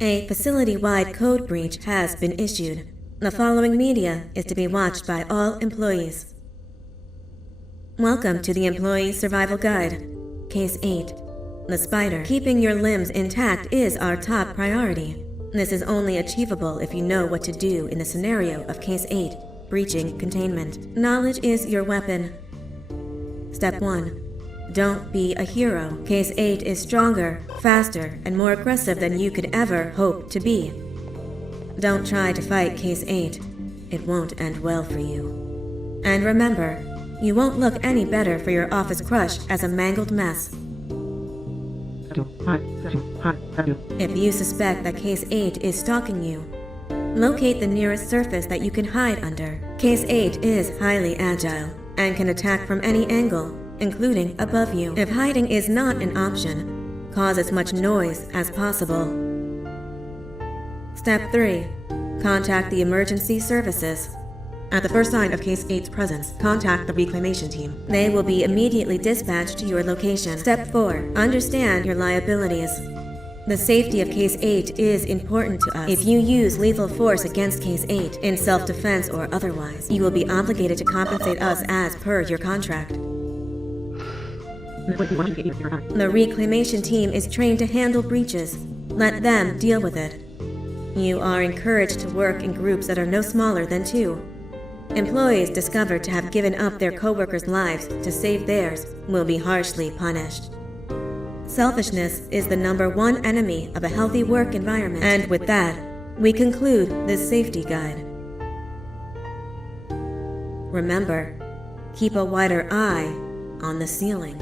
A facility-wide code breach has been issued. The following media is to be watched by all employees. Welcome to the Employee Survival Guide. Case 8. The spider. Keeping your limbs intact is our top priority. This is only achievable if you know what to do in the scenario of Case 8, breaching containment. Knowledge is your weapon. Step 1. Don't be a hero. Case 8 is stronger, faster, and more aggressive than you could ever hope to be. Don't try to fight Case 8. It won't end well for you. And remember, you won't look any better for your office crush as a mangled mess. If you suspect that Case 8 is stalking you, locate the nearest surface that you can hide under. Case 8 is highly agile and can attack from any angle, including above you. If hiding is not an option, cause as much noise as possible. Step 3. Contact the emergency services. At the first sign of Case 8's presence, contact the reclamation team. They will be immediately dispatched to your location. Step 4. Understand your liabilities. The safety of Case 8 is important to us. If you use lethal force against Case 8, in self-defense or otherwise, you will be obligated to compensate us as per your contract. The reclamation team is trained to handle breaches. Let them deal with it. You are encouraged to work in groups that are no smaller than 2. Employees discovered to have given up their co-workers' lives to save theirs will be harshly punished. Selfishness is the #1 enemy of a healthy work environment. And with that, we conclude this safety guide. Remember, keep a wider eye on the ceiling.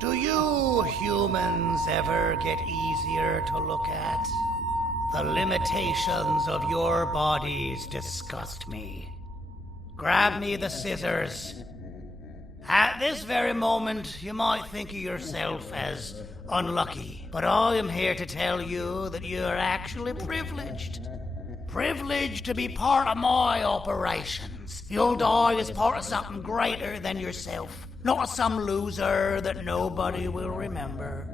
Do you humans ever get easier to look at? The limitations of your bodies disgust me. Grab me the scissors. At this very moment, you might think of yourself as unlucky, but I am here to tell you that you are actually privileged. Privileged to be part of my operations. You'll die as part of something greater than yourself, not as some loser that nobody will remember.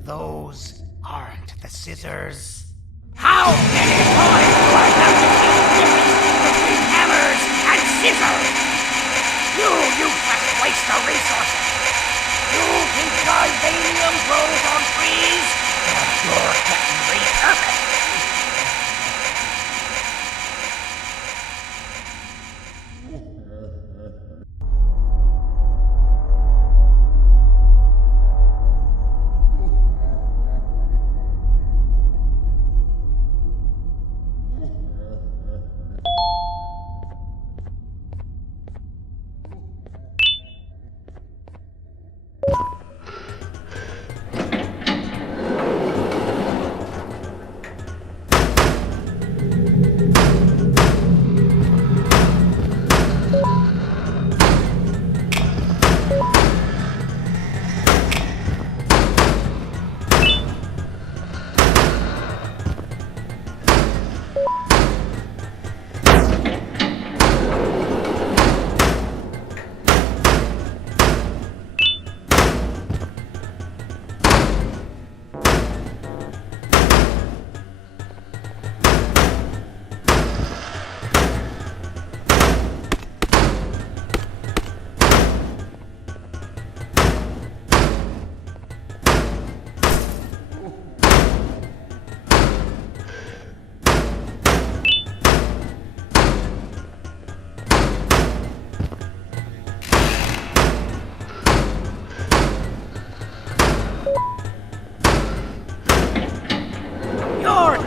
Those aren't the scissors. How many times do I have to keep the difference between hammers and scissors? You useless waste of resources! You think titanium grows on trees? Well, you're getting repurposed!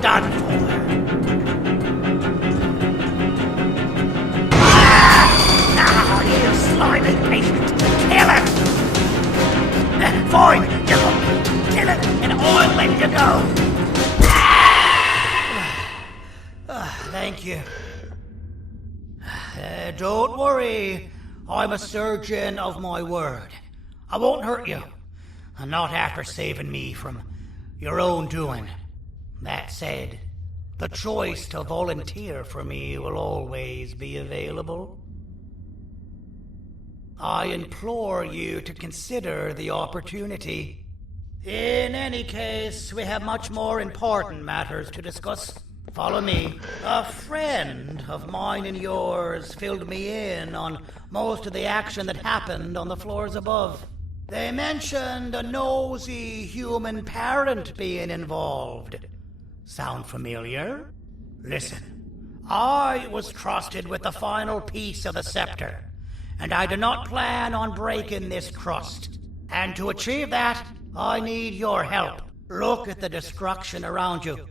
Done for. Now, you slimy patient. Kill it! Fine, kill it, and I'll let you go. Thank you. Don't worry. I'm a surgeon of my word. I won't hurt you. Not after saving me from your own doing. That said, the choice to volunteer for me will always be available. I implore you to consider the opportunity. In any case, we have much more important matters to discuss. Follow me. A friend of mine and yours filled me in on most of the action that happened on the floors above. They mentioned a nosy human parent being involved. Sound familiar? Listen, I was trusted with the final piece of the scepter, and I do not plan on breaking this trust. And to achieve that, I need your help. Look at the destruction around you.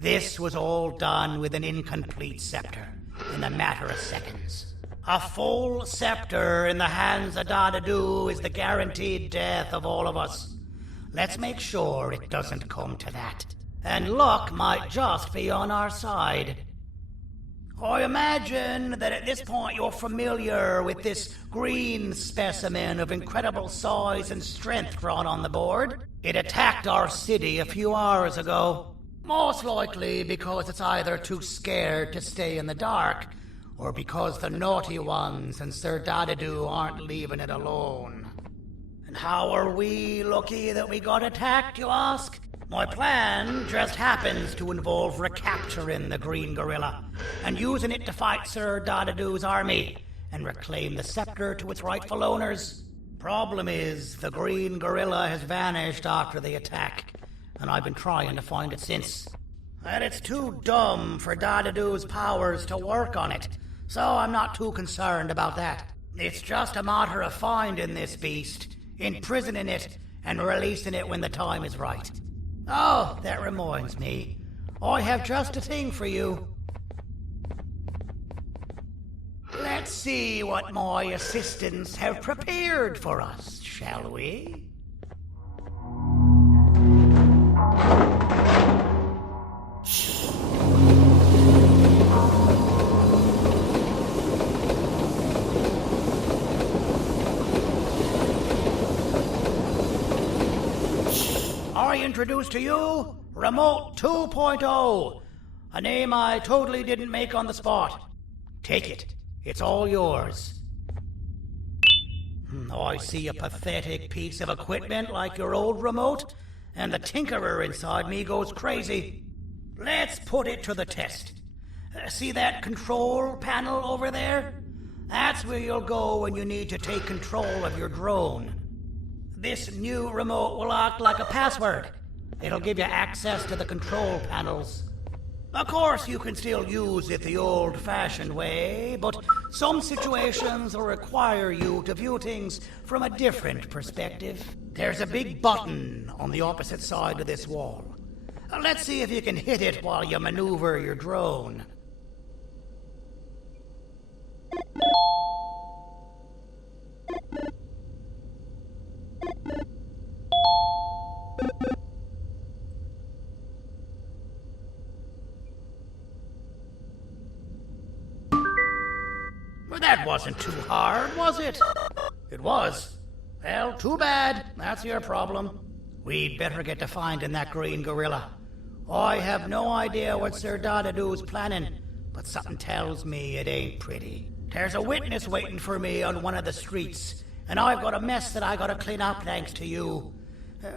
This was all done with an incomplete scepter, in a matter of seconds. A full scepter in the hands of Dadadu is the guaranteed death of all of us. Let's make sure it doesn't come to that. And luck might just be on our side. I imagine that at this point you're familiar with this green specimen of incredible size and strength drawn on the board. It attacked our city a few hours ago. Most likely because it's either too scared to stay in the dark, or because the naughty ones and Sir Dadadu aren't leaving it alone. And how are we lucky that we got attacked, you ask? My plan just happens to involve recapturing the green gorilla and using it to fight Sir Dadadu's army and reclaim the scepter to its rightful owners. Problem is, the green gorilla has vanished after the attack, and I've been trying to find it since. And it's too dumb for Dadadu's powers to work on it, so I'm not too concerned about that. It's just a matter of finding this beast, imprisoning it, and releasing it when the time is right. Oh, that reminds me. I have just a thing for you. Let's see what my assistants have prepared for us, shall we? I introduce to you Remote 2.0, a name I totally didn't make on the spot. Take it. It's all yours. I see a pathetic piece of equipment like your old remote, and the tinkerer inside me goes crazy. Let's put it to the test. See that control panel over there? That's where you'll go when you need to take control of your drone. This new remote will act like a password. It'll give you access to the control panels. Of course, you can still use it the old-fashioned way, but some situations will require you to view things from a different perspective. There's a big button on the opposite side of this wall. Let's see if you can hit it while you maneuver your drone. Well, that wasn't too hard, was it? It was. Well, too bad. That's your problem. We'd better get to finding that green gorilla. I have no idea what Sir Dadadoo's planning, but something tells me it ain't pretty. There's a witness waiting for me on one of the streets, and I've got a mess that I gotta clean up thanks to you.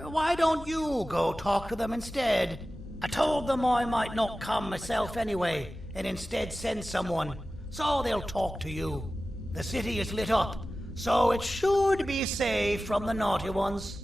Why don't you go talk to them instead? I told them I might not come myself anyway, and instead send someone, so they'll talk to you. The city is lit up, so it should be safe from the naughty ones.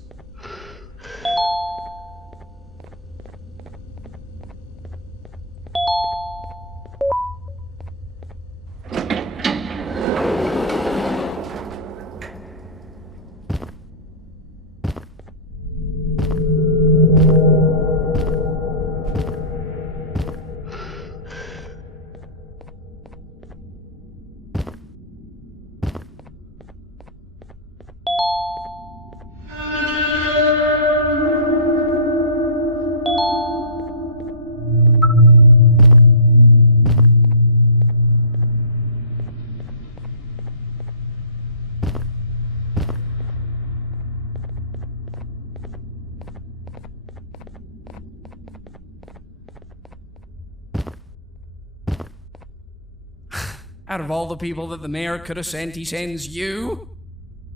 Out of all the people that the mayor could have sent, he sends you?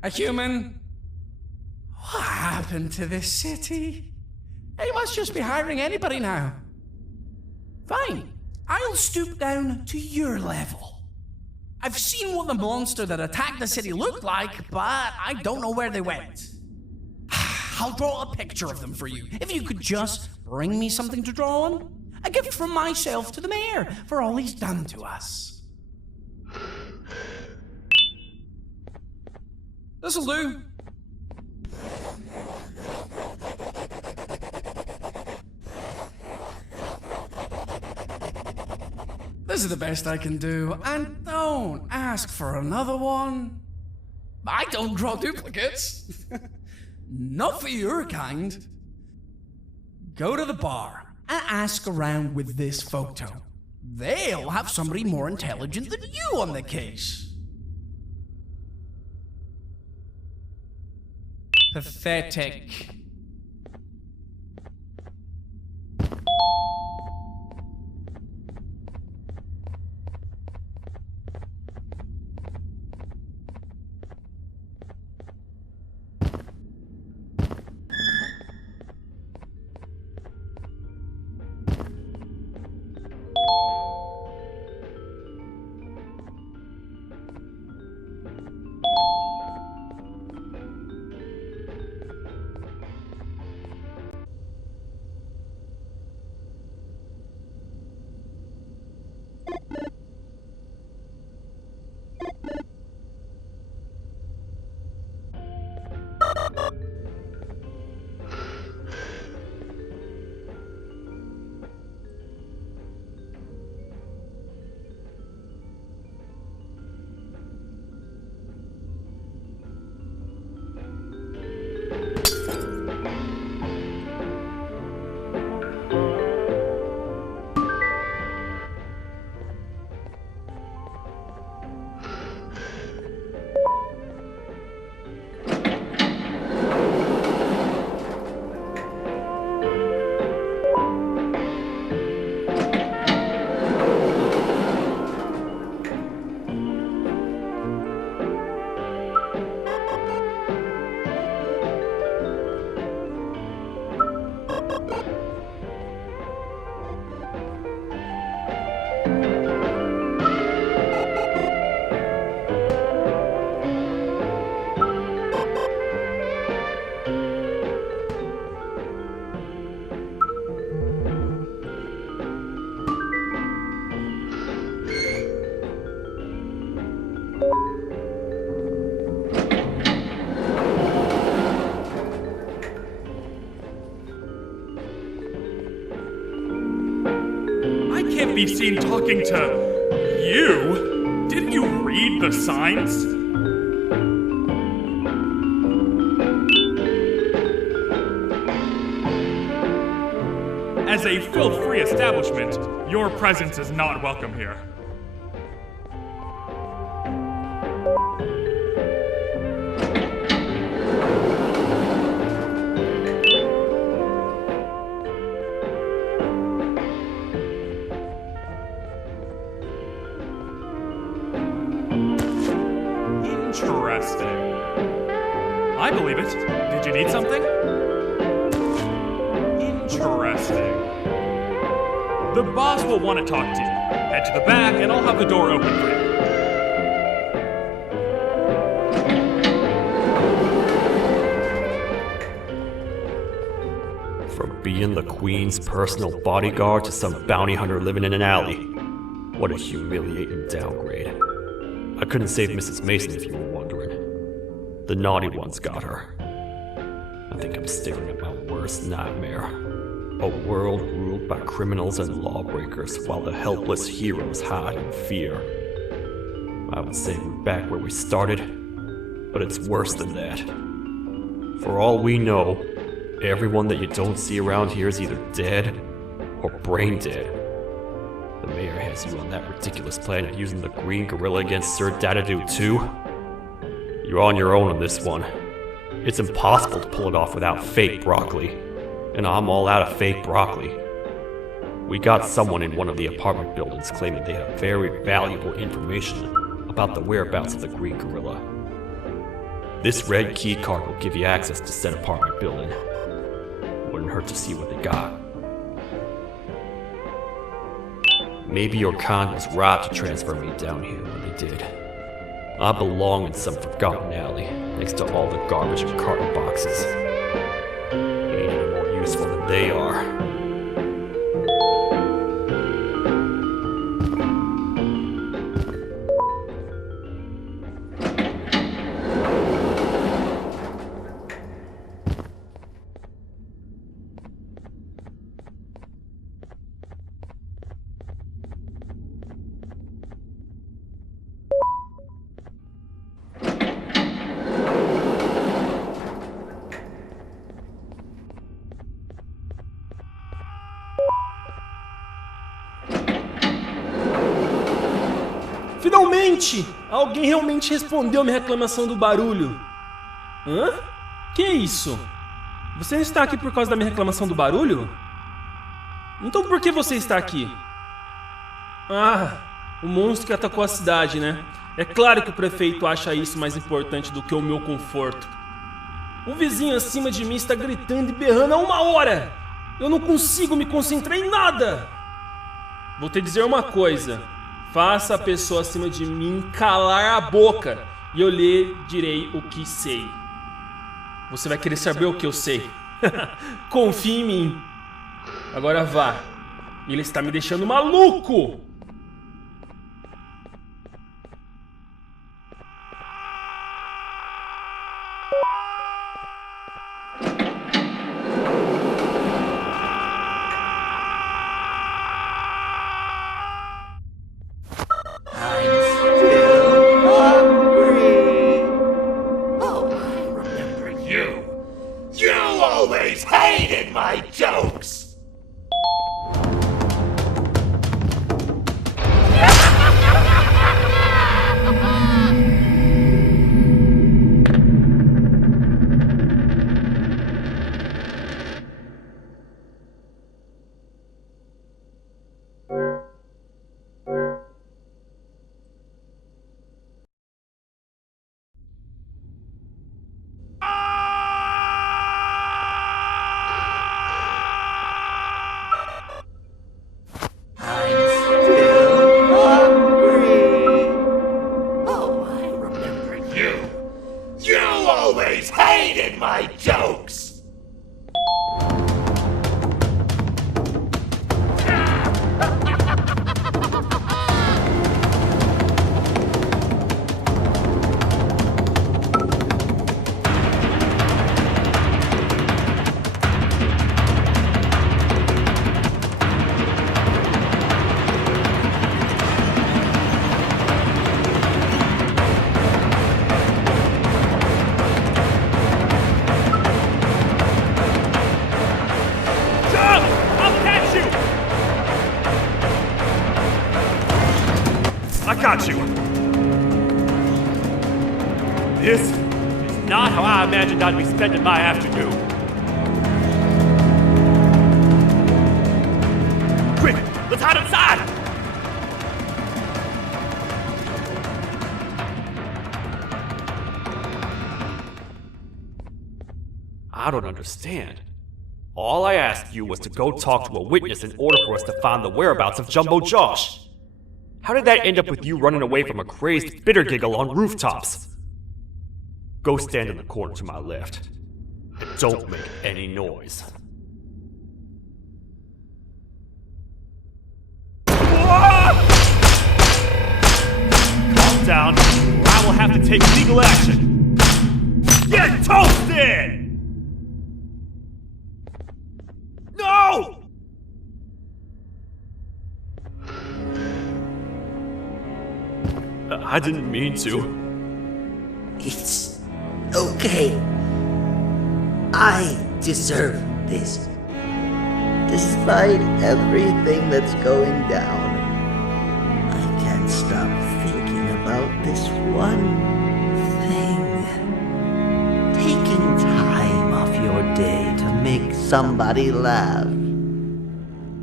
A human? What happened to this city? He must just be hiring anybody now. Fine, I'll stoop down to your level. I've seen what the monster that attacked the city looked like, but I don't know where they went. I'll draw a picture of them for you, if you could just bring me something to draw on. A gift from myself to the mayor for all he's done to us. This'll do. This is the best I can do, and don't ask for another one. I don't draw duplicates. Not for your kind. Go to the bar and ask around with this photo. They'll have somebody more intelligent than you on the case. Pathetic. can't be seen talking to you. Didn't you read the signs? As a filth-free establishment, your presence is not welcome here. Interesting. I believe it. Did you need something? Interesting. The boss will want to talk to you. Head to the back and I'll have the door open for you. From being the Queen's personal bodyguard to some bounty hunter living in an alley. What a humiliating downgrade. I couldn't save Mrs. Mason if you were wondering. The naughty ones got her. I think I'm staring at my worst nightmare. A world ruled by criminals and lawbreakers while the helpless heroes hide in fear. I would say we're back where we started, but it's worse than that. For all we know, everyone that you don't see around here is either dead or brain dead. The mayor has you on that ridiculous plan of using the green gorilla against Sir Dadadoo too. You're on your own on this one. It's impossible to pull it off without fake broccoli. And I'm all out of fake broccoli. We got someone in one of the apartment buildings claiming they have very valuable information about the whereabouts of the green gorilla. This red key card will give you access to said apartment building. Wouldn't hurt to see what they got. Maybe your con was right to transfer me down here when they did. I belong in some forgotten alley next to all the garbage and carton boxes. Ain't any more useful than they are. Finalmente! Alguém realmente respondeu minha reclamação do barulho. Hã? Que é isso? Você não está aqui por causa da minha reclamação do barulho? Então por que você está aqui? Ah, o monstro que atacou a cidade, né? É claro que o prefeito acha isso mais importante do que o meu conforto. O vizinho acima de mim está gritando e berrando há 1 hora! Eu não consigo me concentrar em nada! Vou te dizer uma coisa. Faça a pessoa acima de mim calar a boca e eu lhe direi o que sei. Você vai querer saber o que eu sei. Confie em mim. Agora vá. Ele está me deixando maluco! Hated my jokes! Hated my jokes! got you! This is not how I imagined I'd be spending my afternoon. Quick, let's hide inside! I don't understand. All I asked you was to go talk to a witness in order for us to find the whereabouts of Jumbo Josh. How did that end up with you running away from a crazed bitter giggle on rooftops? Go stand in the corner to my left. Don't make any noise. Calm down, or I will have to take legal action. Get toasted! No! I didn't mean to. It's okay. I deserve this. Despite everything that's going down, I can't stop thinking about this one thing. Taking time off your day to make somebody laugh.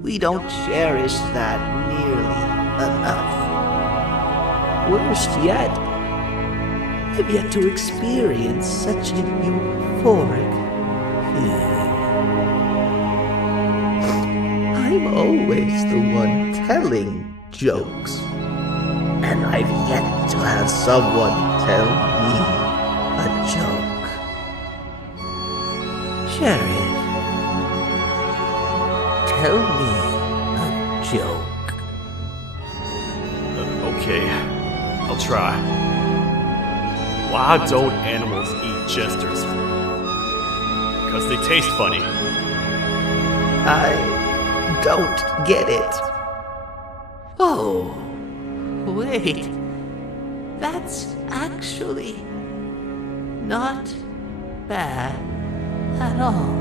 We don't cherish that nearly enough. Worst yet, I've yet to experience such an euphoric feeling. I'm always the one telling jokes, and I've yet to have someone tell me a joke. Sheriff, tell me a joke. Okay, I'll try. Why don't animals eat jesters? Because they taste funny. I don't get it. Oh, wait. That's actually not bad at all.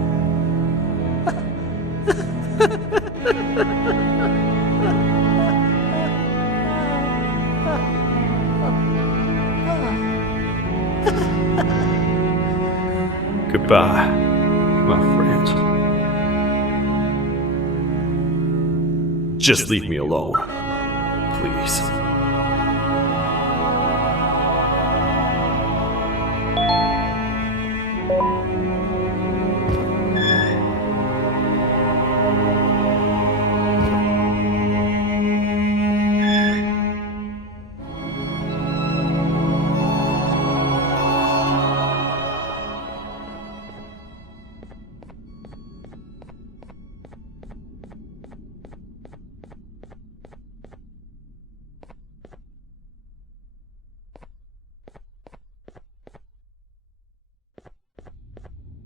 Goodbye, my friend. Just leave me alone, please.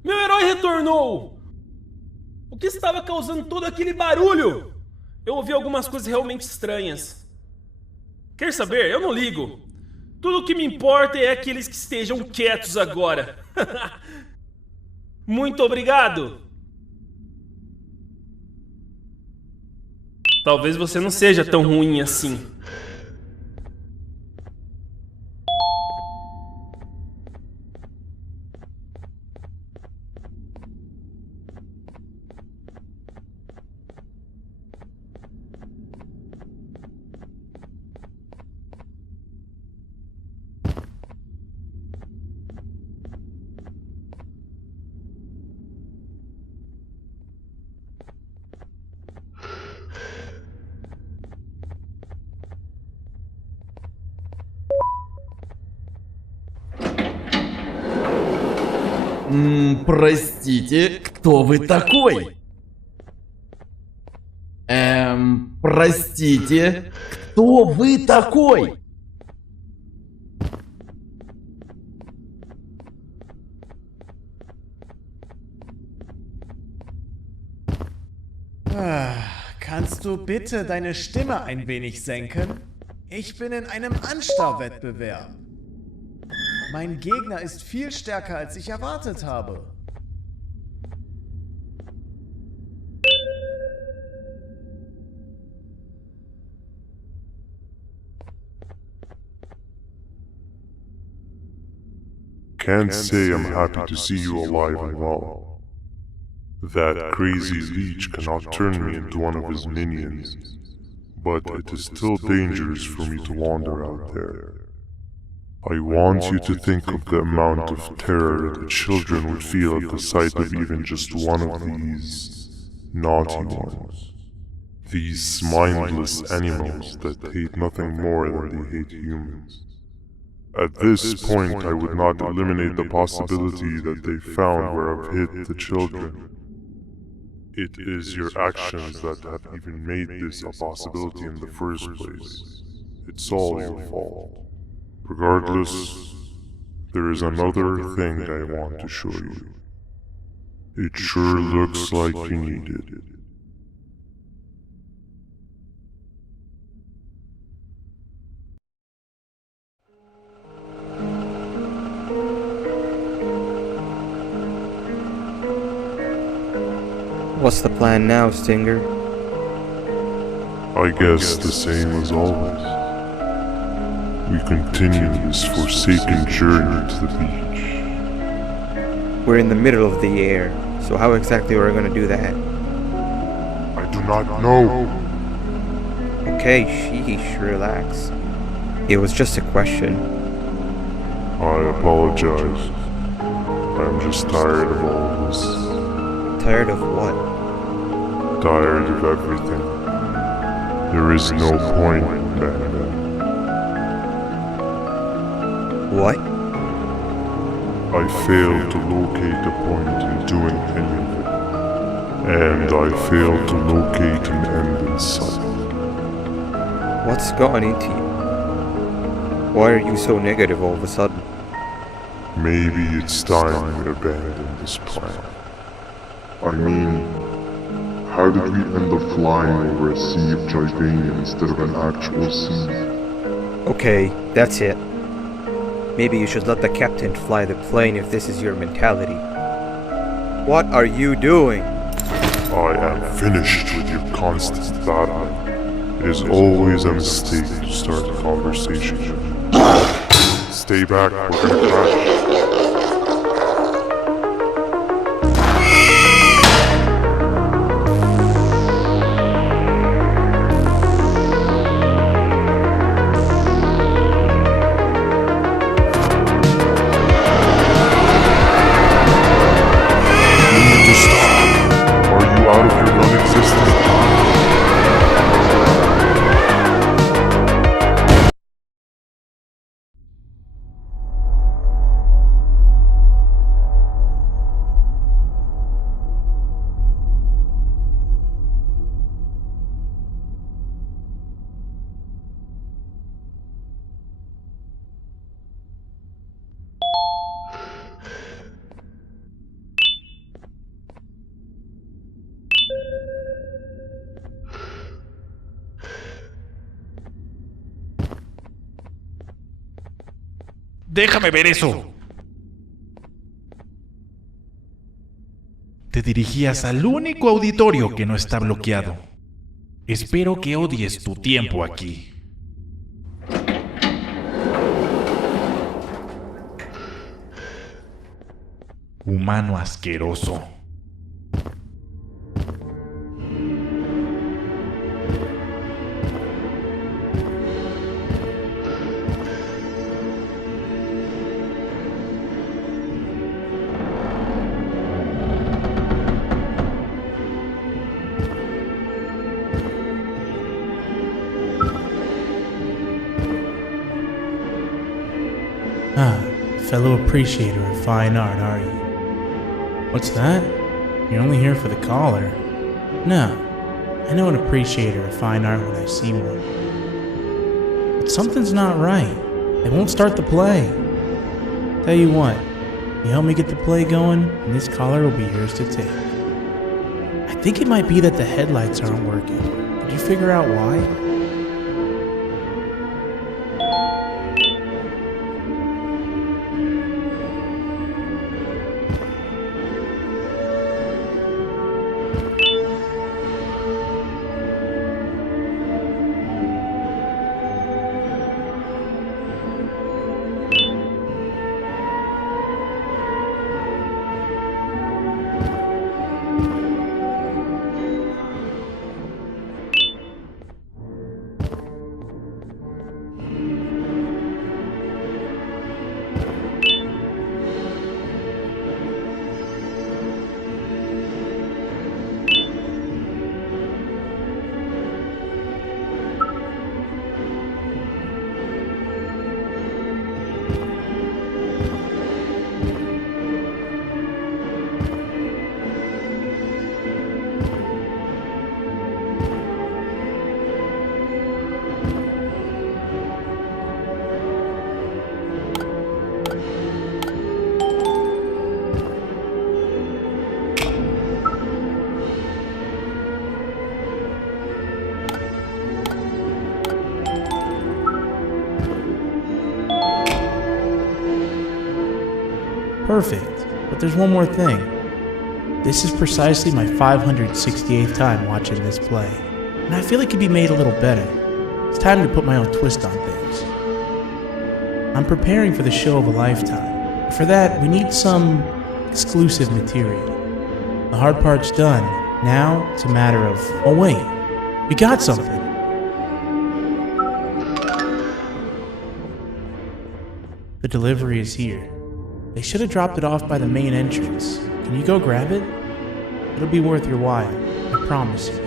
Meu herói retornou! O que estava causando todo aquele barulho? Eu ouvi algumas coisas realmente estranhas. Quer saber? Eu não ligo. Tudo o que me importa é aqueles que estejam quietos agora. Muito obrigado! Talvez você não seja tão ruim assim. Простите, кто вы такой? Простите, кто вы такой? Kannst du bitte deine Stimme ein wenig senken? Ich bin in einem Anstarrwettbewerb. Mein Gegner ist viel stärker, als ich erwartet habe. can't say I'm happy to see you alive and well. That crazy leech cannot turn me into one of his minions, but it is still dangerous for me to wander out there. I want you to think of the amount of terror the children would feel at the sight of even just one of these naughty ones. These mindless animals that hate nothing more than they hate humans. At this point, I would not eliminate the possibility that they found where I've hid the children. It is your actions that have even made this a possibility in the first place. It's all your fault. Regardless, there is another thing I want to show you. It sure looks like you need it. What's the plan now, Stinger? I guess the same as always. We continue this forsaken journey to the beach. We're in the middle of the air, so how exactly are we going to do that? I do not know. Okay, sheesh, relax. It was just a question. I apologize. I'm just tired of all of this. Tired of what? Tired of everything. There is no point, Banban. What? I failed to locate a point in doing any of it. And I failed to locate an end in sight. What's gone into you? Why are you so negative all of a sudden? Maybe it's time we abandon this plan. I mean, how did we end up flying over a sea of Jivania instead of an actual sea? Okay, that's it. Maybe you should let the captain fly the plane if this is your mentality. What are you doing? I am finished with your constant battling. It is always a mistake to start a conversation. Stay back, we're gonna crash. ¡Déjame ver eso! Te dirigías al único auditorio que no está bloqueado. Espero que odies tu tiempo aquí. Humano asqueroso. Fellow appreciator of fine art, are you? What's that? You're only here for the collar. No, I know an appreciator of fine art when I see one. But something's not right. They won't start the play. Tell you what, you help me get the play going, and this collar will be yours to take. I think it might be that the headlights aren't working. Did you figure out why? Perfect. But there's one more thing. This is precisely my 568th time watching this play, and I feel it could be made a little better. It's time to put my own twist on things. I'm preparing for the show of a lifetime. For that, we need some exclusive material. The hard part's done. Now, it's a matter of, oh wait, we got something. The delivery is here. They should have dropped it off by the main entrance. Can you go grab it? It'll be worth your while, I promise you.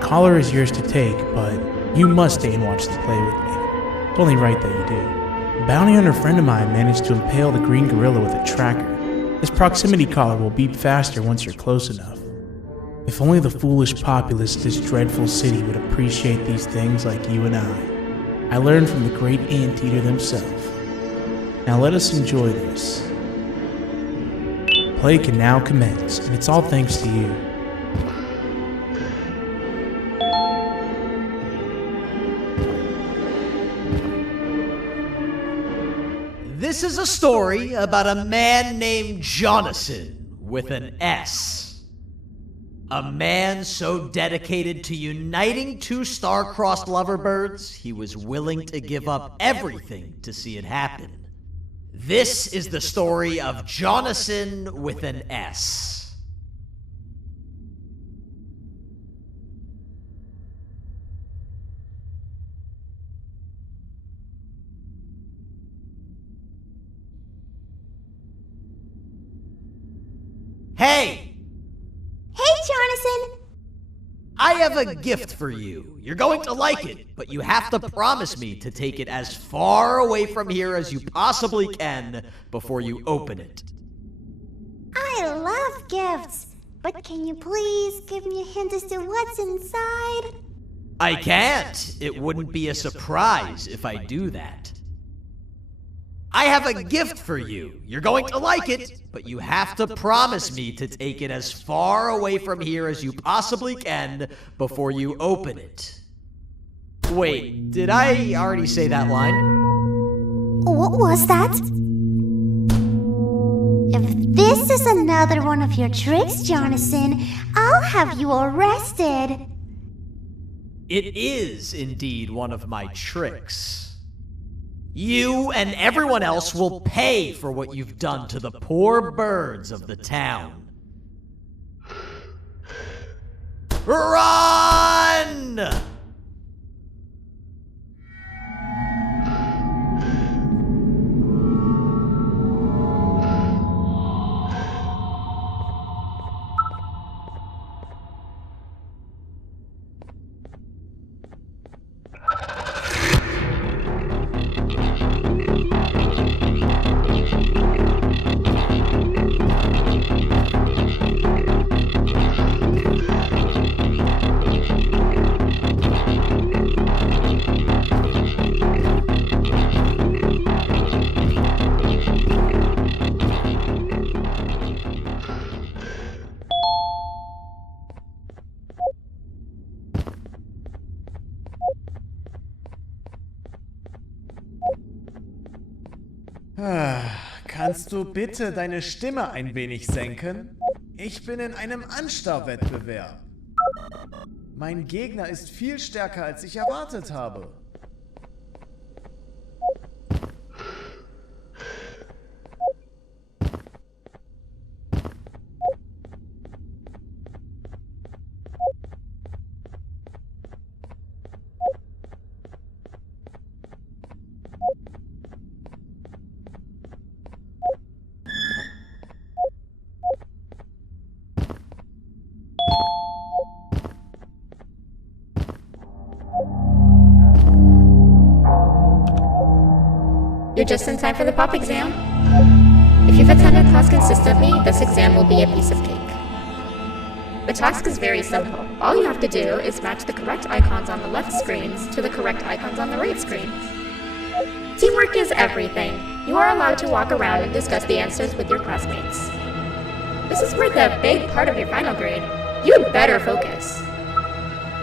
Collar is yours to take, but you must stay and watch the play with me. It's only right that you do. A bounty hunter friend of mine managed to impale the green gorilla with a tracker. This proximity collar will beep faster once you're close enough. If only the foolish populace of this dreadful city would appreciate these things like you and I. I learned from the great anteater himself. Now let us enjoy this. Play can now commence, and it's all thanks to you. This is a story about a man named Jonathan with an S. A man so dedicated to uniting two star-crossed loverbirds, he was willing to give up everything to see it happen. This is the story of Jonathan with an S. Hey! Hey, Jonathan! I have a gift for you. You're going to like it, but you have to promise me to take it as far away from here as you possibly can before you open it. I love gifts, but can you please give me a hint as to what's inside? I can't. It wouldn't be a surprise if I do that. I have a gift for you. You're going to like it, but you have to promise me to take it as far away from here as you possibly can before you open it. Wait, did I already say that line? What was that? If this is another one of your tricks, Jonathan, I'll have you arrested. It is indeed one of my tricks. You and everyone else will pay for what you've done to the poor birds of the town. Run! Kannst du bitte deine Stimme ein wenig senken? Ich bin in einem Anstarrwettbewerb. Mein Gegner ist viel stärker, als ich erwartet habe. You're just in time for the pop exam. If you've attended class consistently, this exam will be a piece of cake. The task is very simple. All you have to do is match the correct icons on the left screens to the correct icons on the right screens. Teamwork is everything. You are allowed to walk around and discuss the answers with your classmates. This is worth a big part of your final grade. You'd better focus.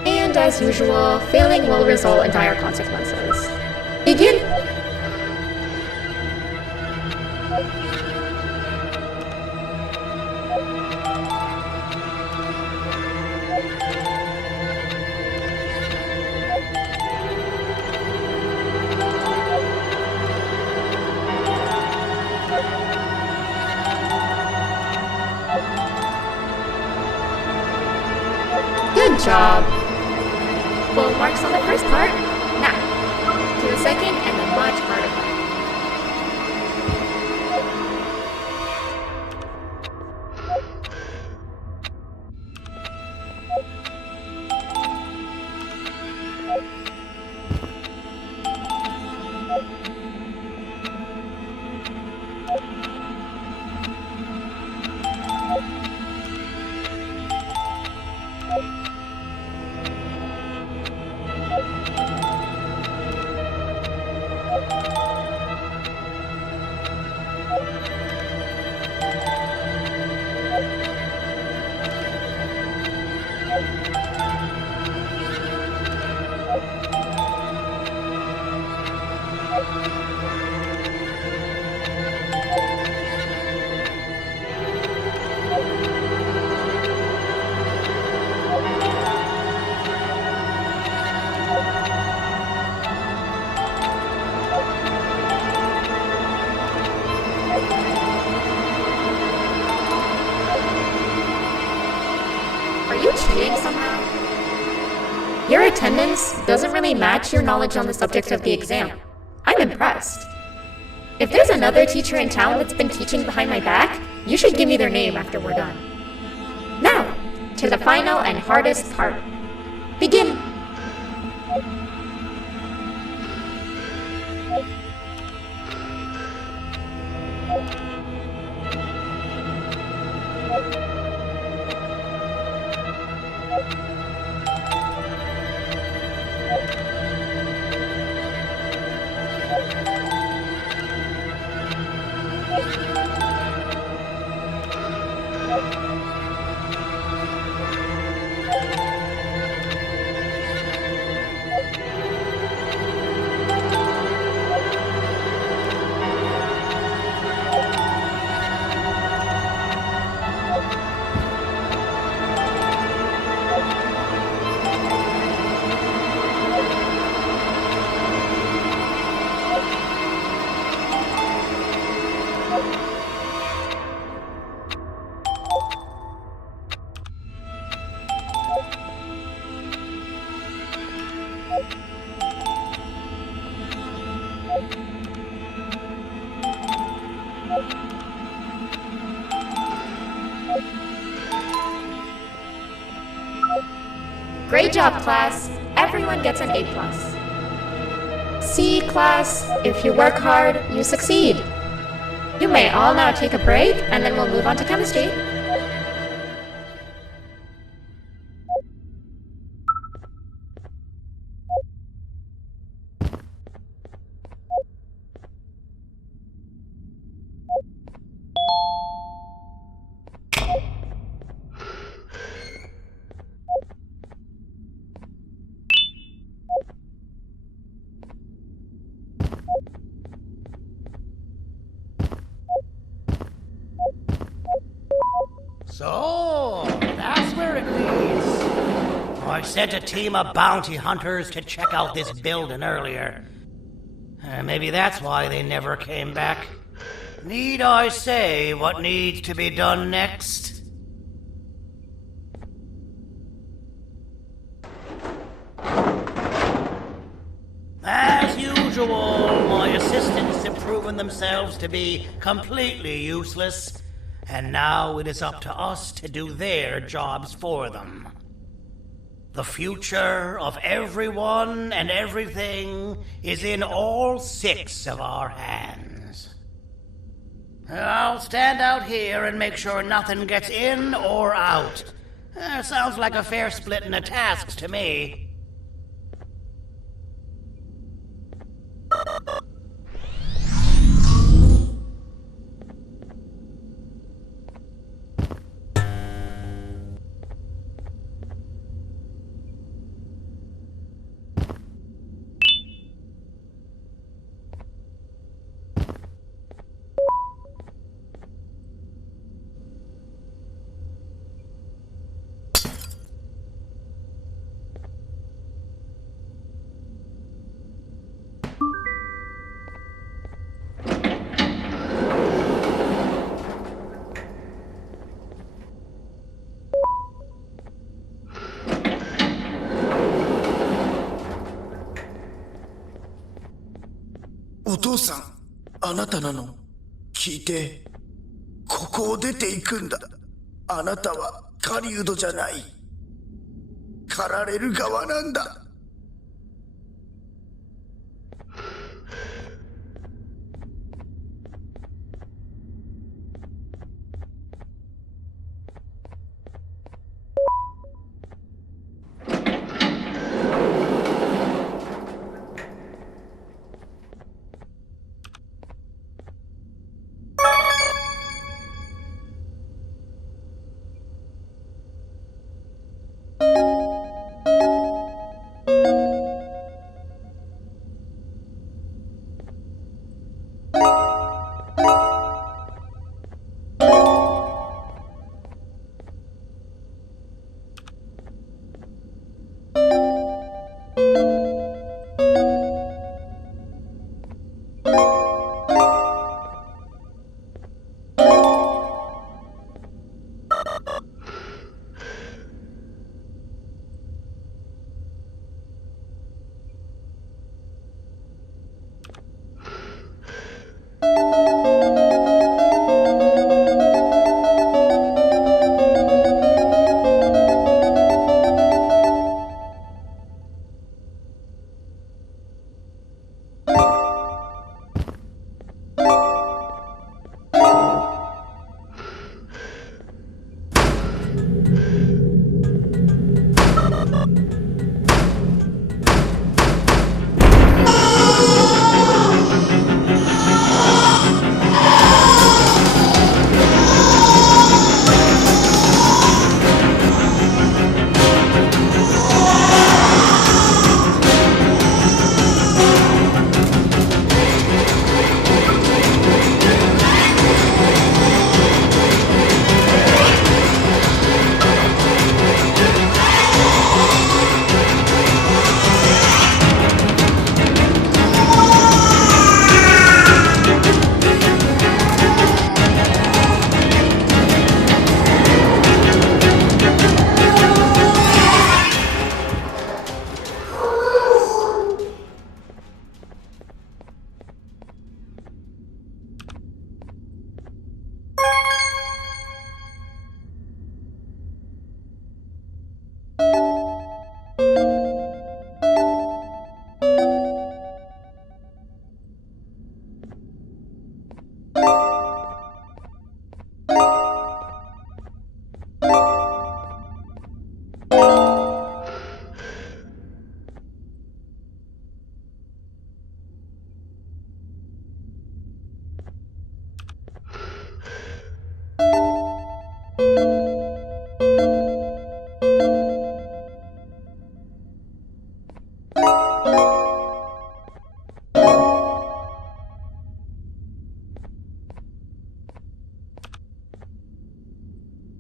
And as usual, failing will result in dire consequences. Begin! Good job. Full marks on the first part. Now, to the second and the watch part of that. Cheating somehow? Your attendance doesn't really match your knowledge on the subject of the exam. I'm impressed. If there's another teacher in town that's been teaching behind my back, you should give me their name after we're done. Now, to the final and hardest part. Begin! Great job, class. Everyone gets an A+. See, class, if you work hard, you succeed. You may all now take a break, and then we'll move on to chemistry. So, that's where it leads. I sent a team of bounty hunters to check out this building earlier. Maybe that's why they never came back. Need I say what needs to be done next? As usual, my assistants have proven themselves to be completely useless, and now it is up to us to do their jobs for them. The future of everyone and everything is in all 6 of our hands. I'll stand out here and make sure nothing gets in or out. Sounds like a fair splitting of tasks to me. "お父さん、あなたなの？聞いて。ここを出て行くんだ。あなたは狩人じゃない。狩られる側なんだ。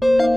you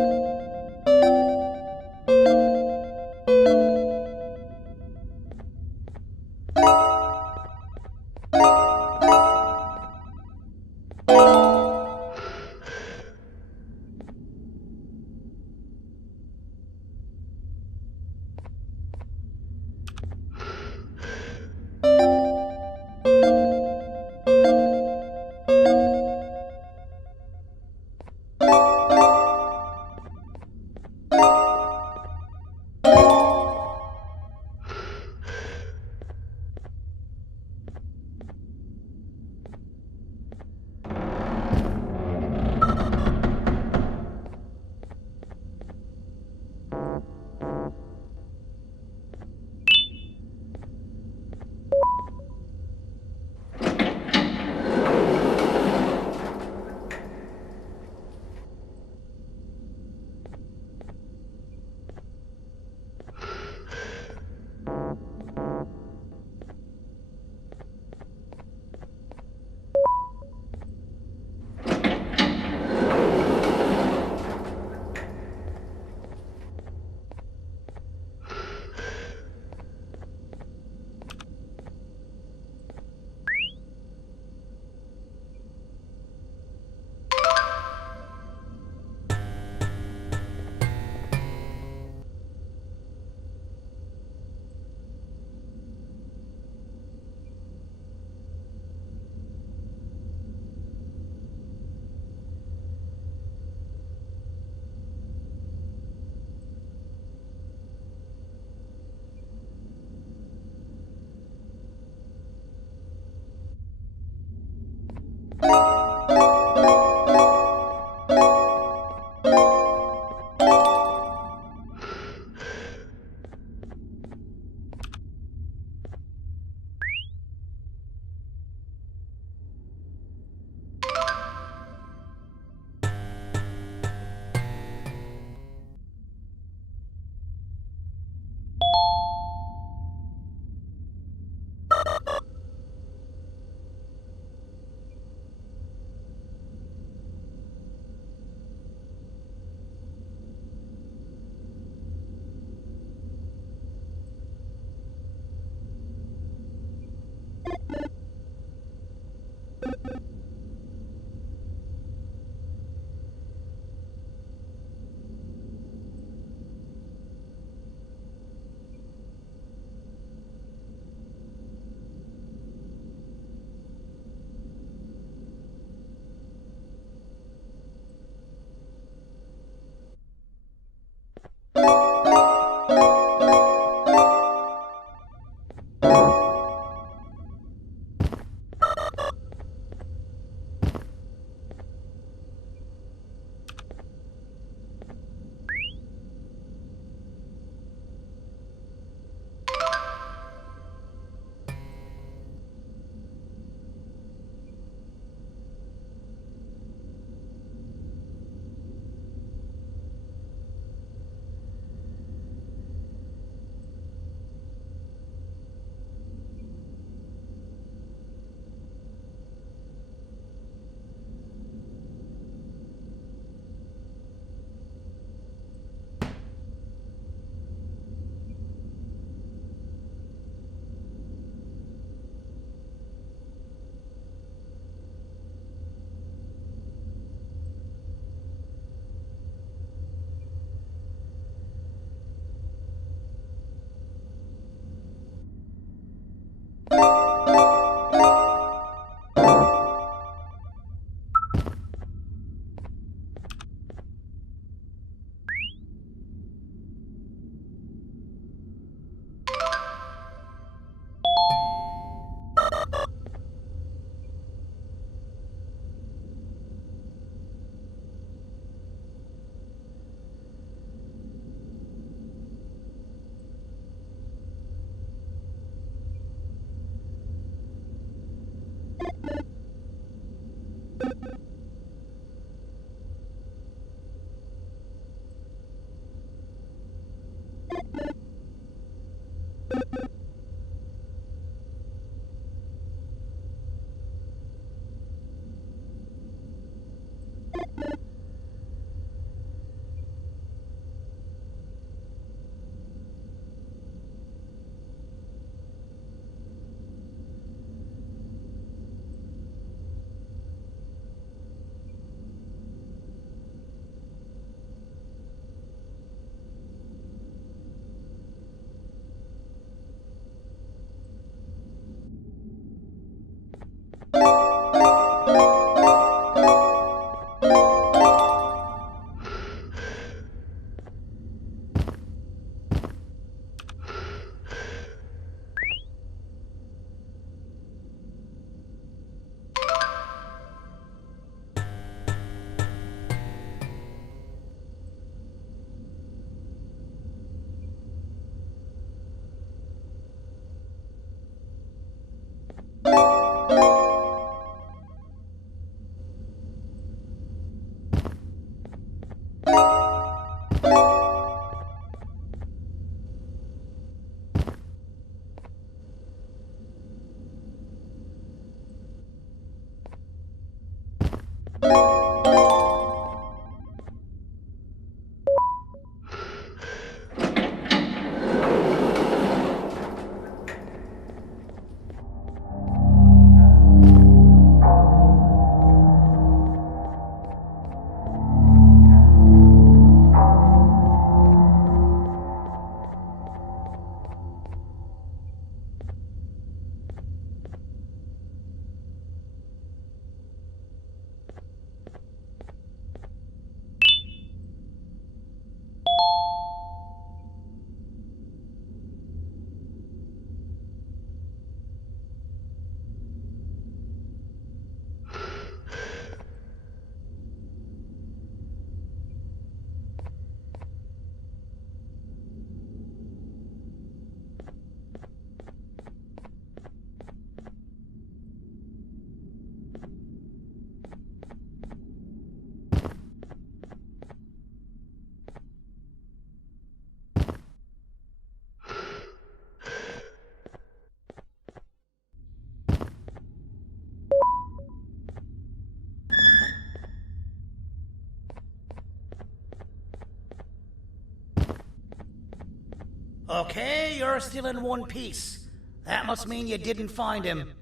Okay, you're still in one piece. That must mean you didn't find him.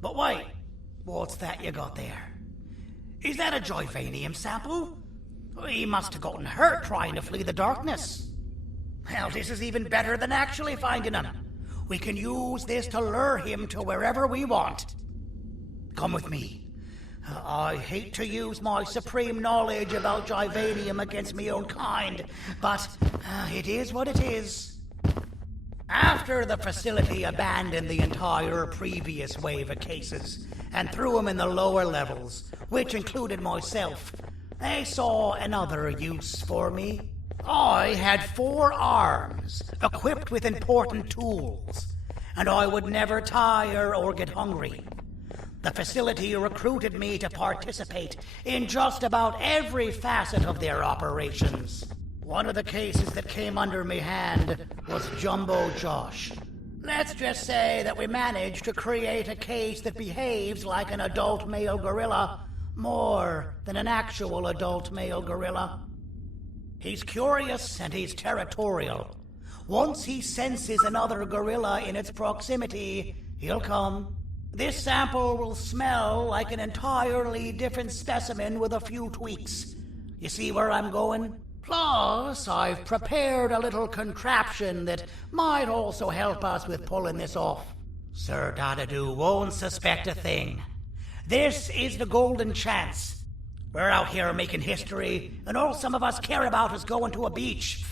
But wait, what's that you got there? Is that a Joyvanium sample? He must have gotten hurt trying to flee the darkness. Well, this is even better than actually finding him. We can use this to lure him to wherever we want. Come with me. I hate to use my supreme knowledge about Joyvanium against my own kind, but it is what it is. After the facility abandoned the entire previous wave of cases and threw them in the lower levels, which included myself, they saw another use for me. I had 4 arms, equipped with important tools, and I would never tire or get hungry. The facility recruited me to participate in just about every facet of their operations. One of the cases that came under me hand was Jumbo Josh. Let's just say that we managed to create a case that behaves like an adult male gorilla, more than an actual adult male gorilla. He's curious and he's territorial. Once he senses another gorilla in its proximity, he'll come. This sample will smell like an entirely different specimen with a few tweaks. You see where I'm going? Plus, I've prepared a little contraption that might also help us with pulling this off. Sir Dadadoo won't suspect a thing. This is the golden chance. We're out here making history, and all some of us care about is going to a beach.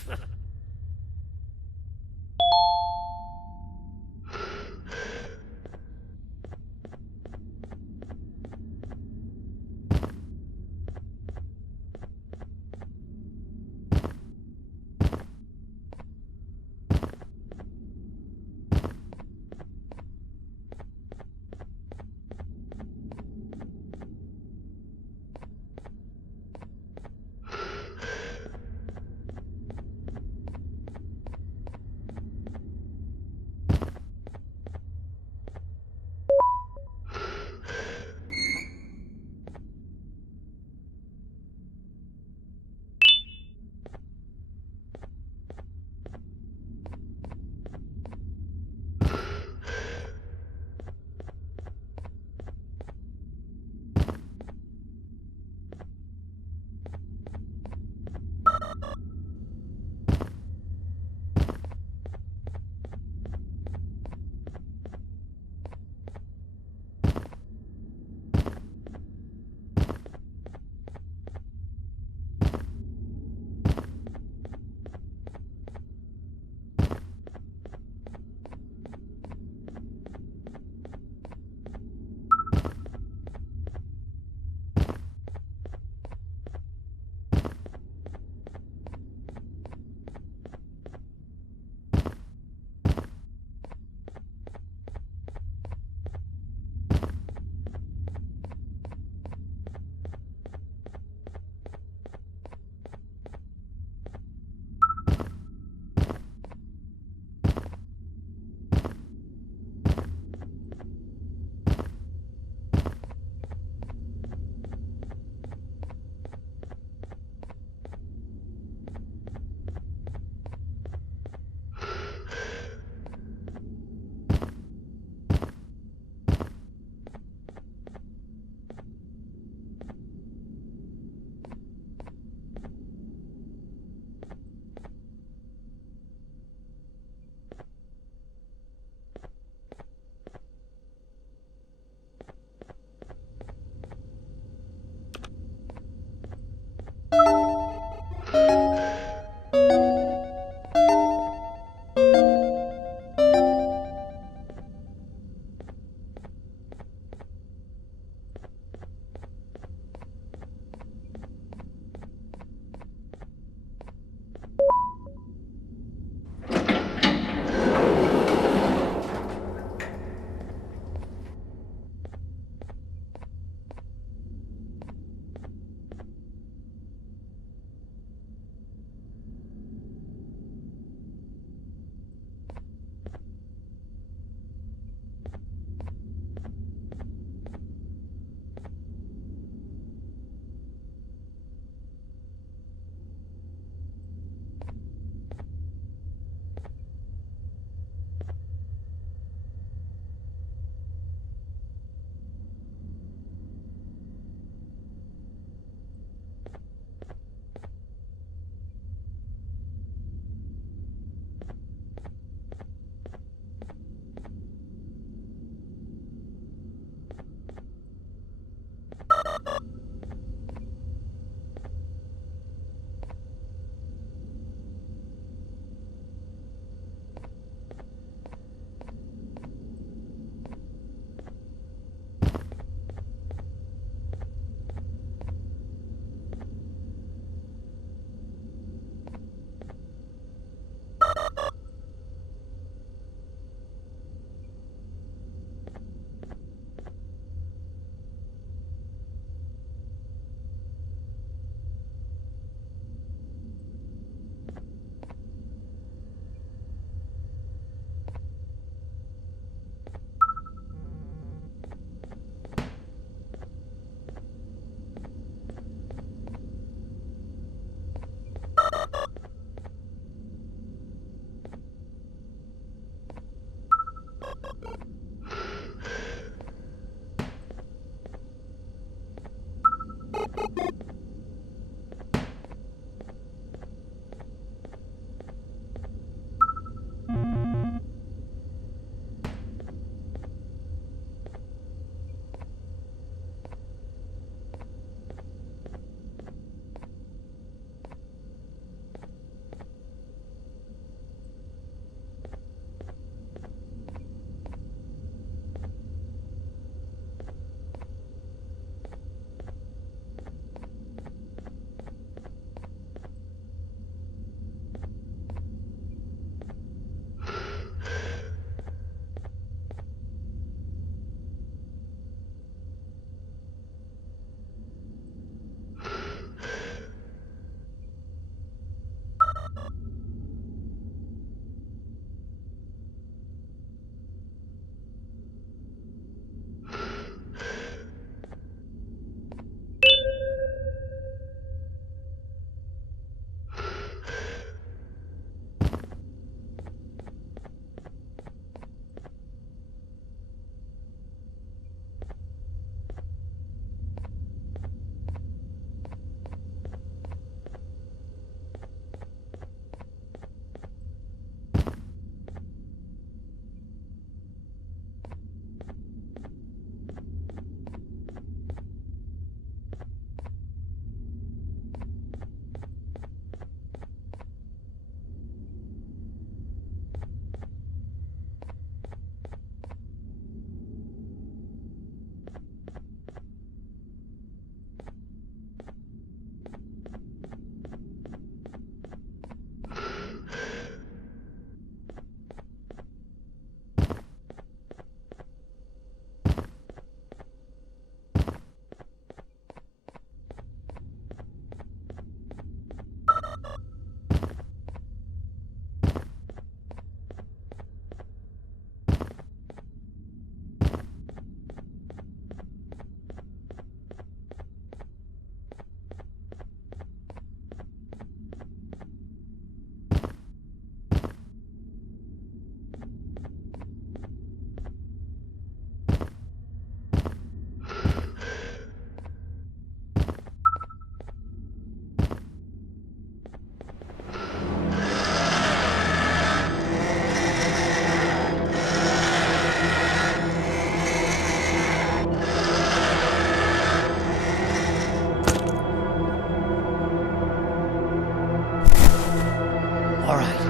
Alright.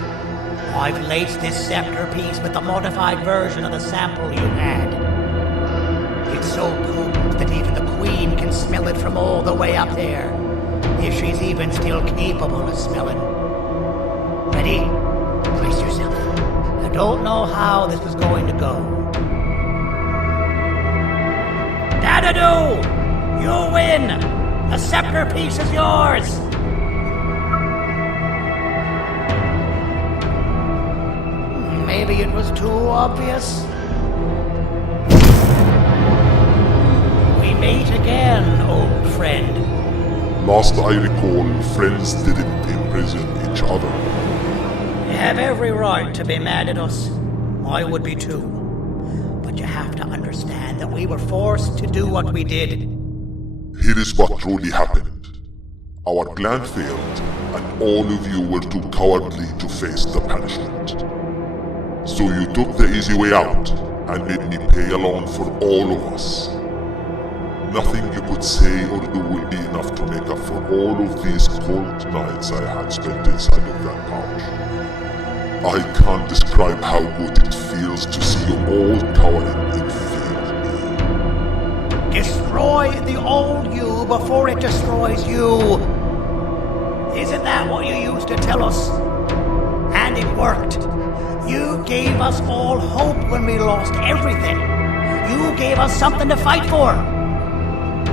I've laced this scepter piece with the modified version of the sample you had. It's so potent that even the Queen can smell it from all the way up there, if she's even still capable of smelling. Ready? Brace yourself. I don't know how this is going to go. Dadadoo! You win! The scepter piece is yours! Maybe it was too obvious. We meet again, old friend. Last I recall, friends didn't imprison each other. You have every right to be mad at us. I would be too. But you have to understand that we were forced to do what we did. Here is what truly happened. Our plan failed, and all of you were too cowardly to face the punishment. So you took the easy way out, and made me pay along for all of us. Nothing you could say or do will be enough to make up for all of these cold nights I had spent inside of that pouch. I can't describe how good it feels to see you all cowering in fear. Destroy the old you before it destroys you. Isn't that what you used to tell us? And it worked. You gave us all hope when we lost everything. You gave us something to fight for.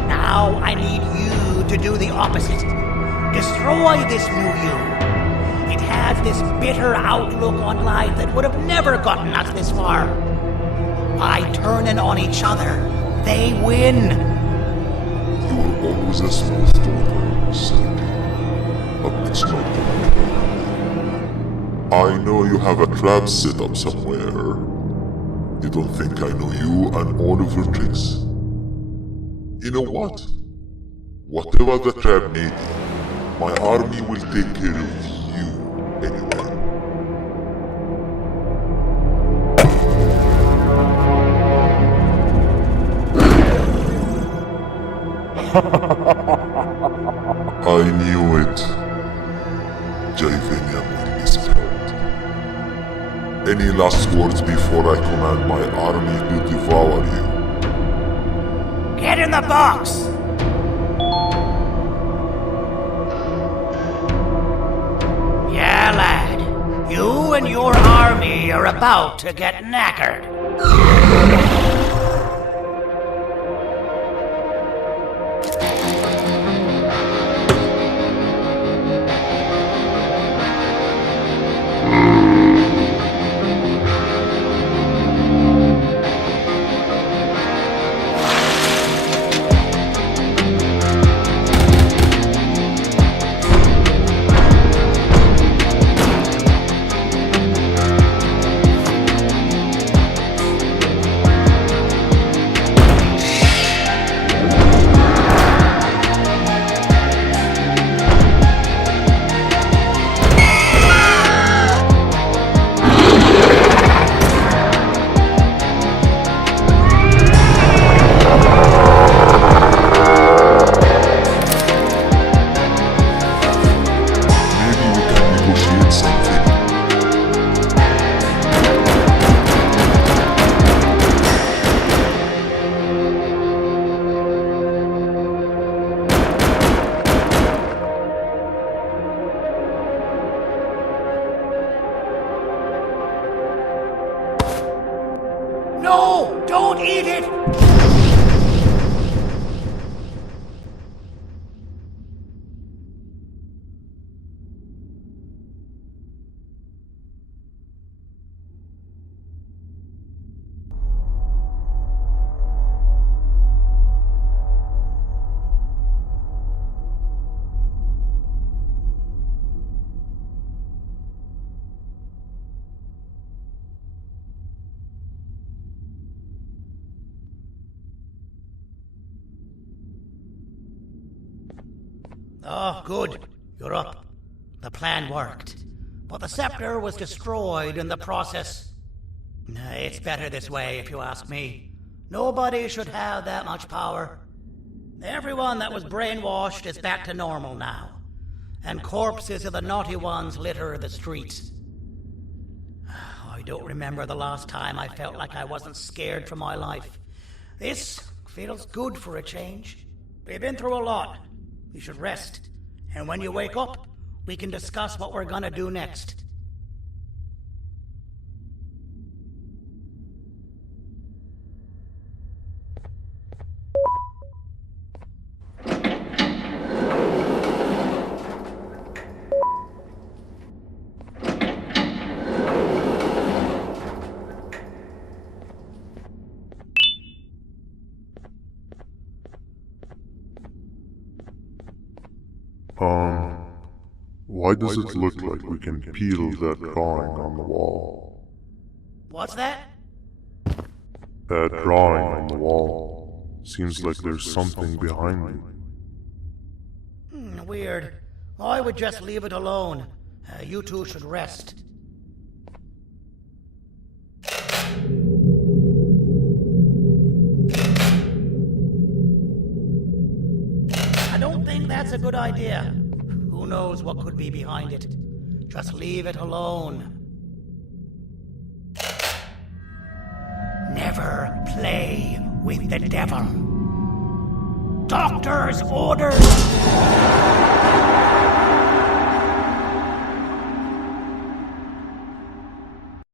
Now I need you to do the opposite. Destroy this new you. It has this bitter outlook on life that would have never gotten us this far. By turning on each other, they win. You were always a smooth talker, Sandy. But it's not good. I know you have a trap set up somewhere. You don't think I know you and all of your tricks? You know what? Whatever the trap may be, my army will take care of you anyway. I knew it. Javenium will be spelled. Any last words before I command my army to devour you? Get in the box! Yeah, lad. You and your army are about to get knackered. No! Don't eat it! Oh, good. You're up. The plan worked. But the scepter was destroyed in the process. It's better this way, if you ask me. Nobody should have that much power. Everyone that was brainwashed is back to normal now. and corpses of the naughty ones litter the streets. I don't remember the last time I felt like I wasn't scared for my life. This feels good for a change. We've been through a lot. You should rest. And when you wake up, we can discuss what we're gonna do next. Why does it look like we can peel that drawing on the wall? What's that? That drawing on the wall. Seems like there's something behind it. Weird. I would just leave it alone. You two should rest. I don't think that's a good idea. Who knows what could be behind it? Just leave it alone. Never play with the devil. Doctor's orders!